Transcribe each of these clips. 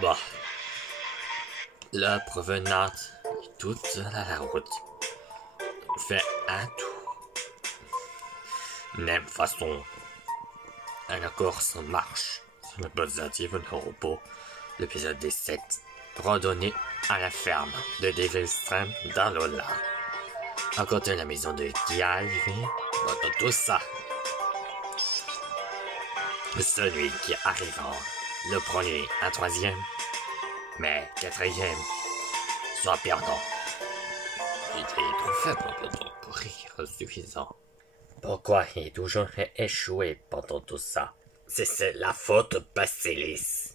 Bah, la provenance est toute seule à la route. Fait un tour. Même façon. Un course en marche. Sur le positif de repos. L'épisode 17. Randonnée à la ferme de Devilstrand dans l'Ola. À côté de la maison de Gialvi, dans tout ça. Celui qui arrive le premier, un troisième, mais quatrième, soit perdant. Il est trop faible pour courir suffisant. Pourquoi il est toujours échoué pendant tout ça? C'est la faute de Basilis,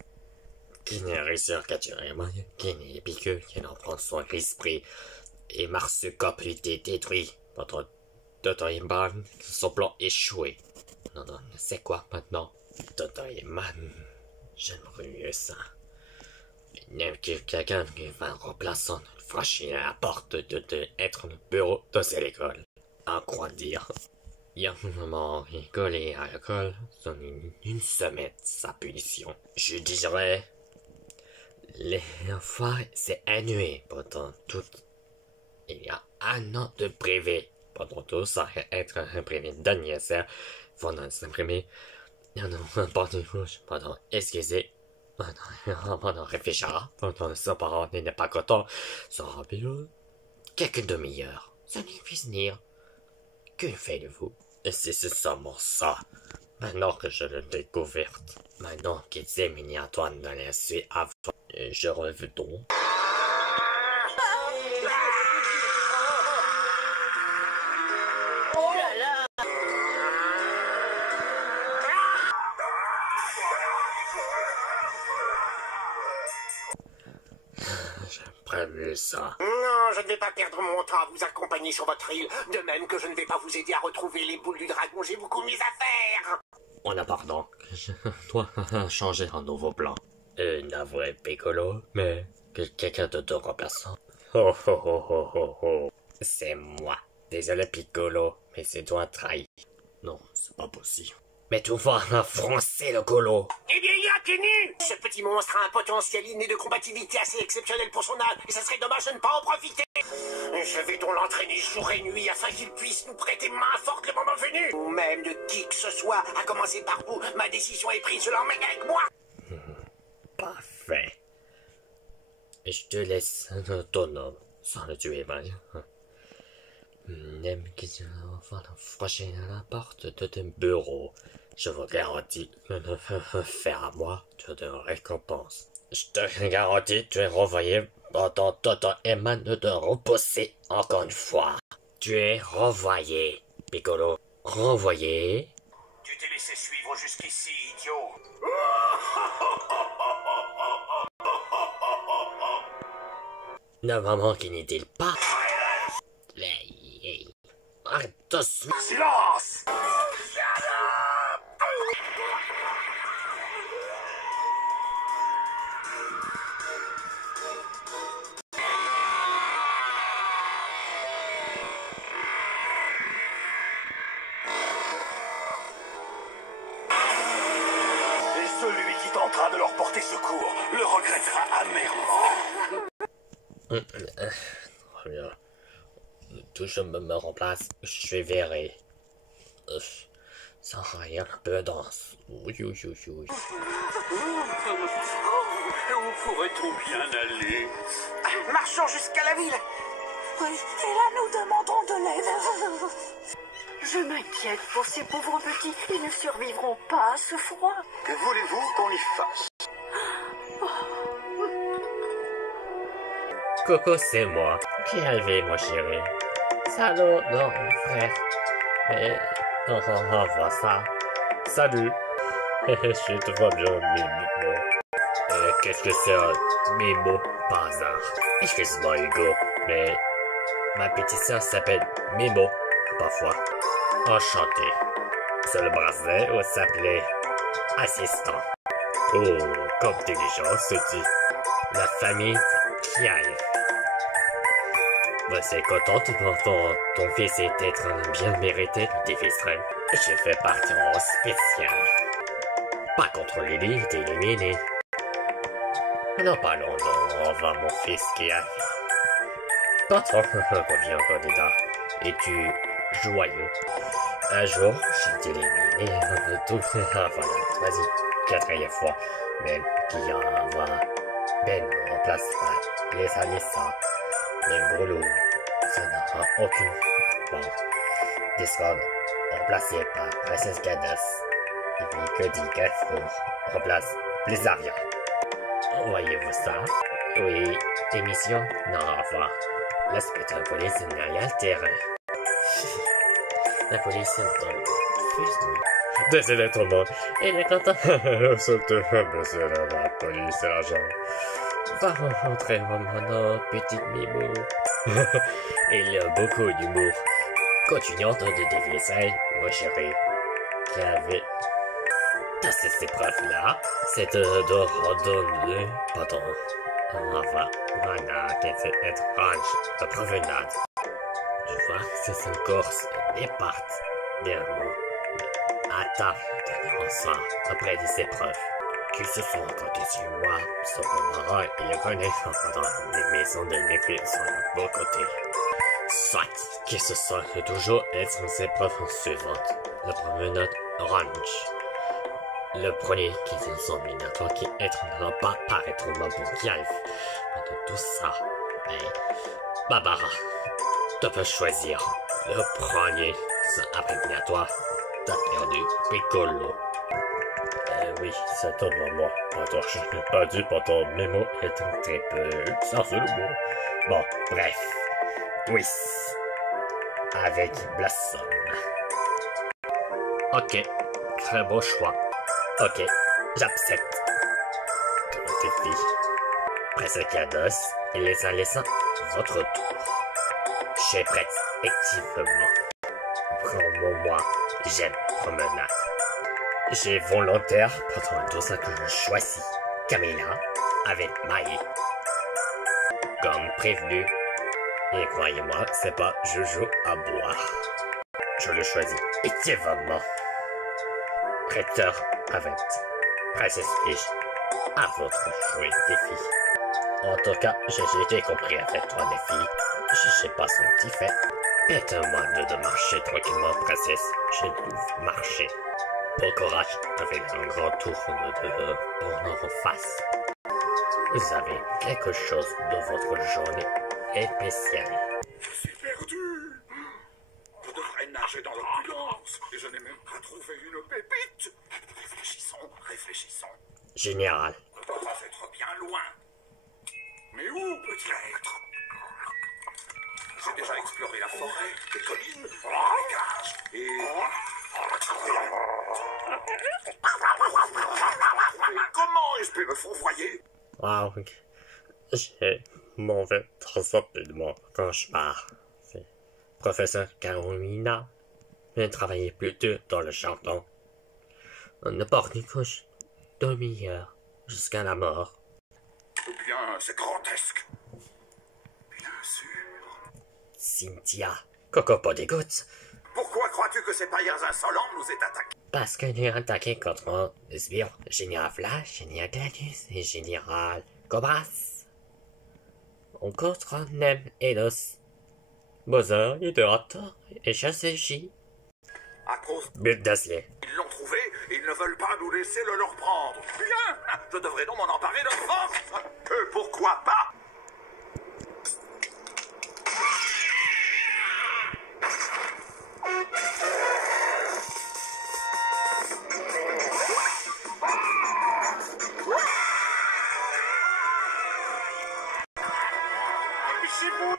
qui n'est réussi qu'à tuer Moy, qui n'est piqueux, qui n'en prend son esprit, et Marsukop était détruit pendant Totoiman, son plan échoué. Non, c'est quoi maintenant? Totoiman, j'aimerais mieux ça. Même que quelqu'un qui va en remplaçant franchir la porte de être le bureau de cette école. À quoi dire? Il y a un moment collé à l'école, dans une semaine sa punition. Je dirais, les fois c'est annué pendant tout. Il y a un an de privé. Pendant tout ça, être imprimé d'anniversaire, pendant s'imprimer, il y en a pas de bouche, pendant excusez, pendant réfléchir, pendant ses parents n'est pas content, ça rappelle quelques demi-heures, ça n'y puisse venir. Que faites-vous? Et c'est seulement ça. Maintenant que je l'ai découverte, maintenant qu'Émilie Antoine dans la suite avant, je rêve donc. Oh là là! J'aimerais mieux ça. Non, je ne vais pas perdre mon temps à vous accompagner sur votre île, de même que je ne vais pas vous aider à retrouver les boules du dragon, j'ai beaucoup mieux à faire. On a pardon, je dois changer un nouveau plan. Navré Piccolo, mais que quelqu'un de te remplaçant. Oh oh oh oh oh oh. C'est moi. Désolé Piccolo, mais c'est toi trahi. Non, c'est pas possible. Mais tu vas froncer le colo. Eh bien, Yakenu! Ce petit monstre a un potentiel inné de combativité assez exceptionnel pour son âge, et ça serait dommage de ne pas en profiter. Je vais donc l'entraîner jour et nuit afin qu'il puisse nous prêter main forte le moment venu. Ou même de qui que ce soit, à commencer par vous, ma décision est prise, je l'emmène avec moi. Parfait. Et je te laisse autonome, sans le tuer, Marie. Même que tu vas franchir la porte de ton bureau, je vous garantis de ne faire à moi de récompense. Je te garantis, tu es renvoyé pendant Toto Eman de te repousser encore une fois. Tu es renvoyé, Piccolo. Renvoyé. Tu t'es laissé suivre jusqu'ici, idiot. Ne m'en manque-t-il pas? Arrête de se... Silence! Et celui qui tentera de leur porter secours le regrettera amèrement. Très bien. Tout je me remplace, je vais verrer. Sans rien, un peu de danse. Oui. Où pourrait-on bien aller? Marchons jusqu'à la ville. Oui, et là nous demandons de l'aide. Je m'inquiète pour ces pauvres petits. Ils ne survivront pas à ce froid. Que voulez-vous qu'on y fasse? Coco, c'est moi. Qui est arrivé, moi chérie? Salut, non, frère. On va ça. Salut. Je te vois bien, Mimo. Qu'est-ce que c'est un Mimo par hasard? Excuse-moi, Hugo, mais ma petite sœur s'appelle Mimo, parfois. Enchanté. Sur le bracelet, on s'appelait assistant. Oh, comme diligence, dit la famille qui arrive. Moi, c'est contente pour ton fils est être bien mérité du Devilstrand. Je fais partie en spécial. Pas contre l'idée d'éliminer. N'en parlons donc, au revoir mon fils qui a... Patron, revient candidat. Es-tu joyeux? Un jour, j'ai éliminé tout avant la troisième, quatrième fois, même qui en va Ben remplace par les Alissa, les Brolo, ça n'aura aucune part. Discord remplacé par Princess Gadas, et puis que dit Carrefour remplace Blizzavia. Voyez-vous ça? Oui, émission? Non, au revoir. L'inspecteur de police n'a rien altéré. La police est dans le fusil. Désolé tout le monde. Il est content. Surtout, monsieur la police et l'agent. Va rencontrer mon petite mimou. Il y a beaucoup d'humour. Continuons de dévisser, mon chéri. Qui avait... Dans ces épreuves-là, c'est de redonner, pardon, voilà, qui est étrange, de provenade. Je vois que c'est une course, des parts, des mots. Attends, de ça, après des épreuves. Qu'ils se sont racontés sur moi, son marin et le connaît pendant les maisons de l'effet sur le beau côté. Soit qu'ils se sont toujours être aux épreuves suivantes. La promenade orange. Le premier qui est un zombinatoire qui n'être pas paraître pour Kialf. Pendant tout ça, mais Barbara, tu peux choisir. Le premier, c'est abréviatoire. T'as perdu Piccolo. Oui, ça tombe à moi. Pardon, je n'ai pas dit pendant mes mots est un très peu sans le mot. Bon, bref. Twist. Avec Blossom. Ok, très beau choix. Ok, j'accepte. Comment t'es filles? Presque Kados et les en laissant votre tour. Je suis prête, activement. Pour moi, j'aime promenade. J'ai volontaire pendant tout ça que je choisis. Camilla avec Maï. Comme prévenu. Et croyez-moi, c'est pas Jojo à boire. Je le choisis activement. Prêteur avec Princess Peach. À votre jouet, défi. En tout cas, j'ai compris avec toi, défi. Je sais pas son petit fait. Permettez-moi de marcher tranquillement, princesse. Je dois marcher. Bon courage avec un grand tour de tournant en face. Vous avez quelque chose de votre journée spéciale. Je suis perdu. Je devrais nager dans l'opulence et je n'ai même pas trouvé une pépite. Réfléchissons. Général. On doit être bien loin. Mais où peut-il être? J'ai déjà exploré la forêt, les collines, les cages et... Mais comment est-ce que me fourvoyer? Wow. J'ai mauvais très rapidement quand je pars. C'est professeur Carolina. Je travaillais plutôt dans le jardin. On ne porte une couche demi-heure jusqu'à la mort. Eh bien, c'est grotesque. Bien sûr. Cynthia, Coco pas des gouttes. Pourquoi crois-tu que ces païens insolents nous aient attaqués? Parce que j'ai attaqué contre le sbire, Général Flash, Général Gladius et Général Cobras. On contre Nem et Los. Bowser, Idolator et Chasséchi. À cause But d'acier. ils l'ont trouvé et ils ne veulent pas nous laisser le leur prendre. Bien, je devrais donc m'en emparer de force. Pourquoi pas?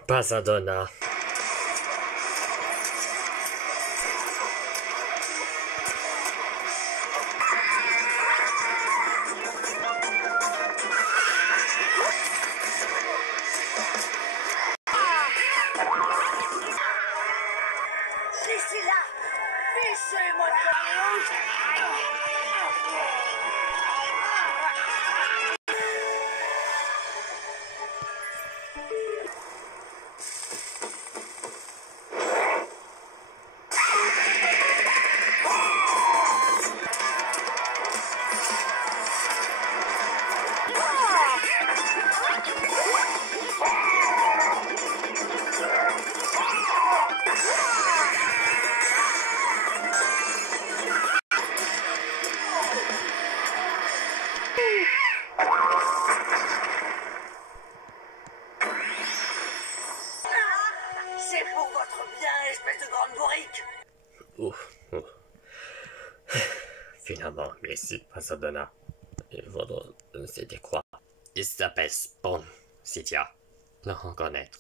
Pasadena. D'ici là, fichez-moi ici, Pasadena. Et votre... C'était quoi? Il s'appelle Spawn, Cynthia. Le reconnaître.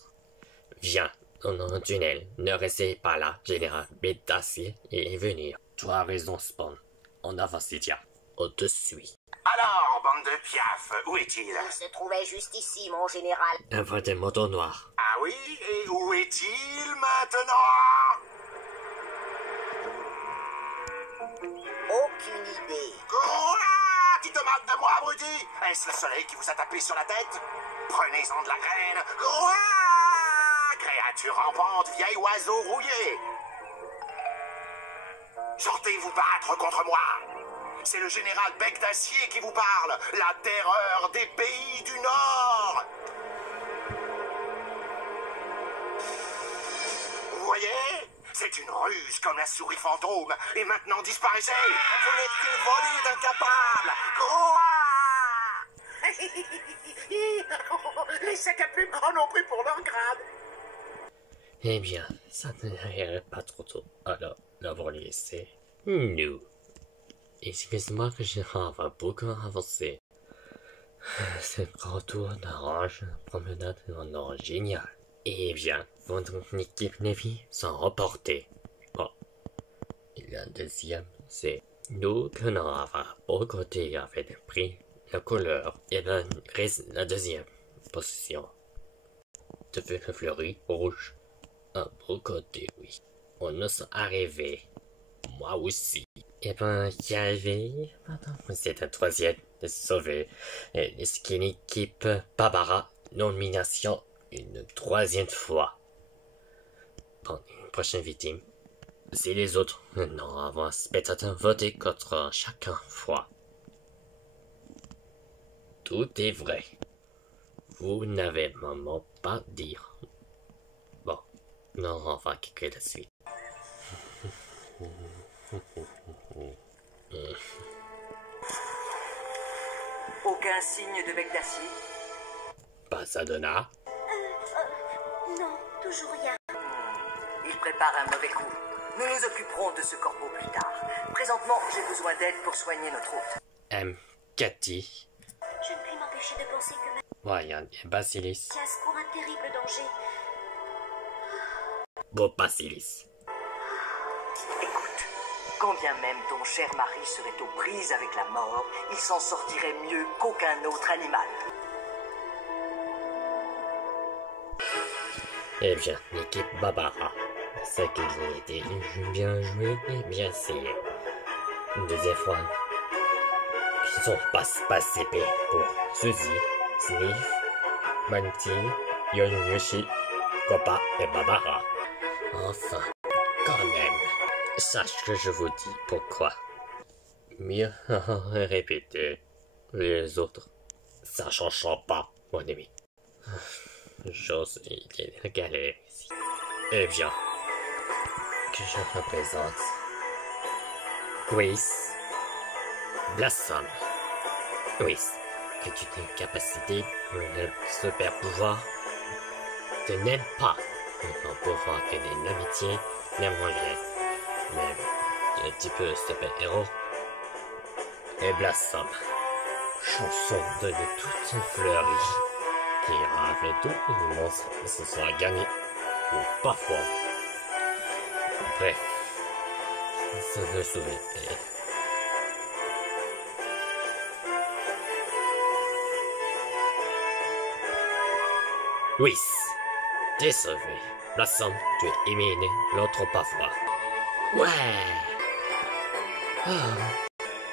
Viens, dans un tunnel. Ne restez pas là, général. Bétassier et venir. Tu as raison, Spawn. En avant, Cynthia. On te suit. Alors, bande de piaf, où est-il? Il se trouvait juste ici, mon général. Un vrai des motos noirs. Ah oui, et où est-il maintenant? Aucune idée. Quoi? Tu te moques de moi, abruti? Est-ce le soleil qui vous a tapé sur la tête? Prenez-en de la graine. Quoi? Créature rampante, vieil oiseau rouillé. Sortez vous battre contre moi. C'est le général Bec d'Acier qui vous parle. La terreur des pays du Nord. Vous voyez? C'est une ruse comme la souris fantôme. Et maintenant disparaissez. Vous n'êtes qu'une volée d'incapables. Les sacs à plumes en ont pris pour leur grade. Eh bien, ça n'irait pas trop tôt. Alors, l'avoir laissé. Nous. Excuse-moi que je va beaucoup avancé. C'est grand tour d'arrange, promenade en or génial. Eh bien, votre équipe Navy sont reportées. Bon. Et la deuxième, c'est nous que l'on va côté avec pris la couleur. Et ben, reste la deuxième position. De feuilles fleuries rouge. Un beau côté, oui. On nous est arrivé. Moi aussi. Et ben, qui est arrivé? C'est un troisième de sauver. Et c'est une équipe Barbara. Nomination une troisième fois. Bon, une prochaine victime. C'est les autres. Non, avant un spectateur voté contre chacun fois. Tout est vrai. Vous n'avez vraiment pas dire. Bon, non, on va cliquer la suite. Aucun signe de bec d'acier? Pasadena. Non, toujours rien. Il prépare un mauvais coup. Nous nous occuperons de ce corbeau plus tard. Présentement, j'ai besoin d'aide pour soigner notre hôte. Cathy. Je ne puis m'empêcher de penser que ma Voyons, Basilis. chasse court un terrible danger. Bon, Basilis. Écoute, quand bien même ton cher mari serait aux prises avec la mort, il s'en sortirait mieux qu'aucun autre animal. Eh bien, l'équipe Barbara. C'est qu'il a été bien joué et bien essayé. Une deuxième fois. Ils sont passés pour Suzy, Sniff, Manti, Yoshi, Copa et Barbara. Enfin, quand même. Sache que je vous dis pourquoi. Mieux répéter. Les autres, ça change pas, mon ami. Chose est galère ici. Eh bien, que je représente Grace Blossom. Grace, que tu aies une capacité, un super pouvoir, tu n'aimes pas un pouvoir que des amitiés n'aimeront rien. Mais un petit peu super-héros. Et Blossom, chanson de toute fleurie, qui ira avec tout le monstre et ce sera gagné, ou parfois. Bref, ça veut sauver. Oui, t'es sauvé. Blossom, tu es éliminé, l'autre parfois. Ouais.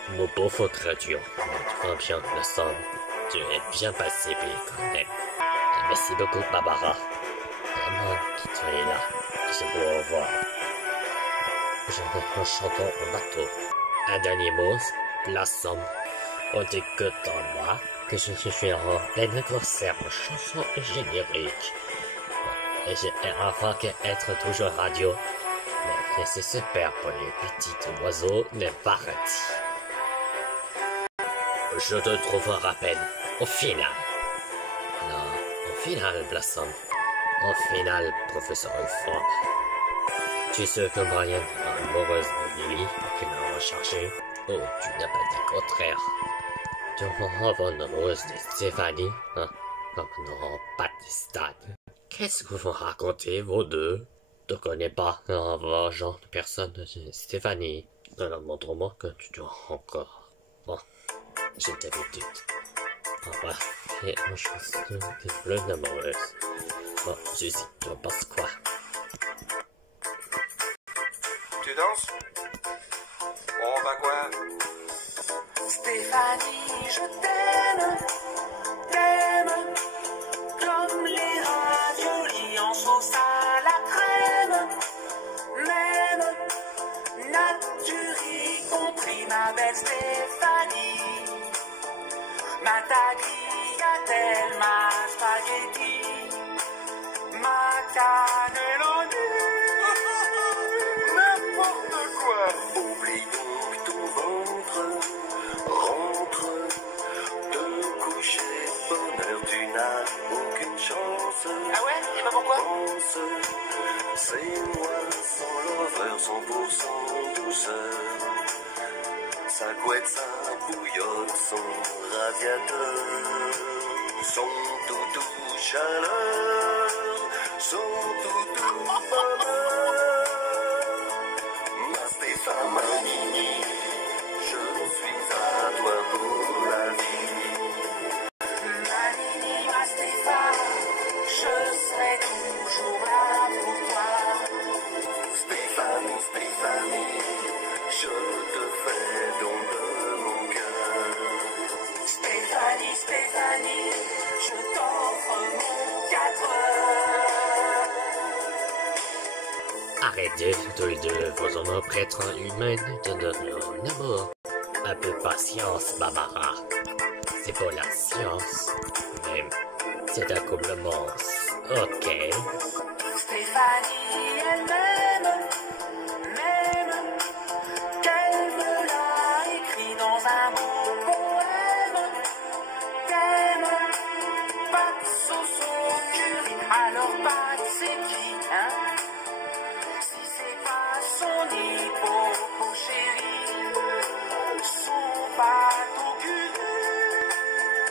Mon pauvre créature, tu vas bien, Blossom. Tu es bien passé, quand même. Et merci beaucoup, Barbara. Vraiment, qui tu es là. Je peux au revoir. Je vais en chantant au bateau. Un dernier mot, Blossom. On t'écoute en moi que je suis en pleine concert en chanson générique. Et j'ai enfin qu'être toujours radio. Mais c'est super pour les petits oiseaux de paradis. Je te trouve un rappel au final. Alors, au final, Blossom. Au final, professeur Euphorbe. Tu sais que Brian est amoureuse de Lily qui m'a recherché. Oh, tu n'as pas dit le contraire. Tu rends bonne amoureuse de Stéphanie, hein? Comme non, pas de stade. Qu'est-ce que vous racontez, vos deux? Tu connais pas un vrai genre de personne, Stéphanie. Alors montre-moi que tu dois encore. Bon, j'ai d'habitude. On va faire une chanson de bleu amoureuse. Bon, Suzy, tu en penses quoi? Tu danses? On va quoi? Stéphanie, je t'aime, t'aime, comme les raviolis en sauce à la crème, même nature y compris, ma belle Stéphanie, ma tagliatelle, ma spaghetti, ma cannelloni, n'importe quoi. Oublie donc ton ventre, rentre, te coucher, bonheur, tu n'as aucune chance. Ah ouais? Et bah pourquoi? Pense, c'est moi, sans lover, 100% douceur. Sa couette, sa bouillotte, son radiateur, son doudou chaleur, son doudou bonheur. Ma Stéphanie, je suis à toi pour la vie. Ma Nini, ma Stéphane, je serai toujours là pour toi. Stéphanie, Stéphanie, je te fais don de mon cœur. Stéphanie, Stéphanie, je t'offre mon 4 heures. Arrêtez tous les deux vos hommes prêtres humains de notre amour. Un peu de patience, Barbara. C'est pour la science, mais c'est un couplement. Ok. Stéphanie elle-même, même qu'elle me l'a écrit dans un beau poème. T'aimes, pas de sauce au curry, alors pas c'est qui, hein? Si c'est pas son hippo chéri, son pâte au curry.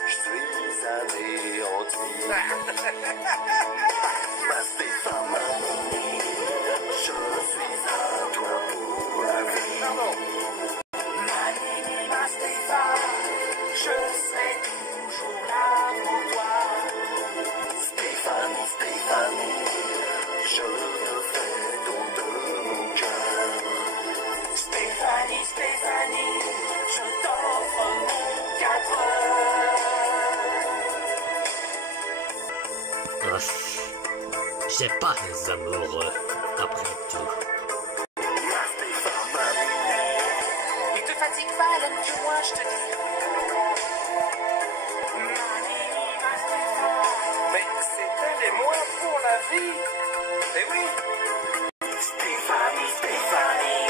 Je suis anéanti. Ma Stéphanie, je suis à toi pour la vie. Ma Nini, ma Stéphane, je serai toujours là pour toi. Stéphanie, Stéphanie, je te fais don de mon cœur. Stéphanie, Stéphanie, je t'offre mon 4 heures. J'ai pas les amoureux, après tout. Ma Stéphanie, Et te fatigue pas, l'aime que moi, je te dis. Ma Nini, ma Stéphane, Mais c'est elle et moi pour la vie. Eh oui. Stéphanie, Stéphanie,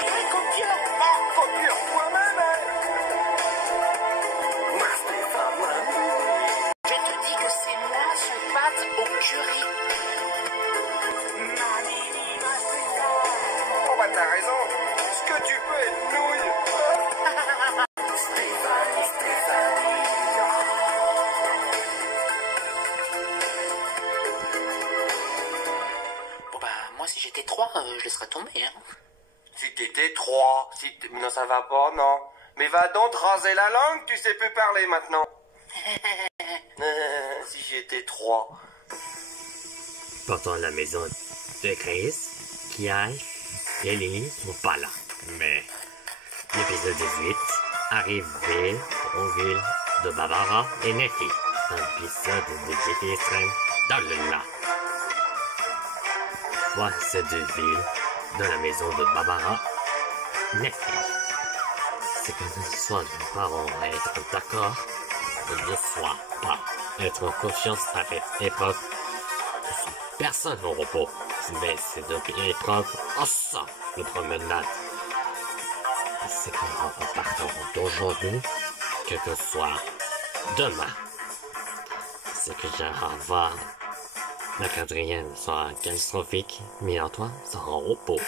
Copure toi-même, hein. ma Stéphanie, je te dis que c'est moi, son pâte au curry. Ma Nini, ma Stéphane. Oh bah t'as raison. Ce que tu peux être nouille. Stéphanie, Stéphanie. Bon bah moi si j'étais 3, je laisserais tomber hein. Si t'étais 3, non ça va pas, non. Mais va donc te raser la langue, tu sais plus parler maintenant. Si j'étais 3. Pourtant, la maison de Chris, Kiai et Lily sont pas là. Mais l'épisode 18, arrivé aux villes de Barbara et Nettie. Un épisode de GT Extreme dans le lac. Moi, ces deux villes dans la maison de Barbara, Nettie. C'est que soit nos parents à être d'accord, ne soit pas être en confiance avec l'épreuve. Personne au repos, mais c'est de l'épreuve ensemble, le promenade. C'est qu'on repartira d'aujourd'hui, que ce soit demain. C'est que j'ai à voir la quatrième soit catastrophique, mais en toi, c'est en repos.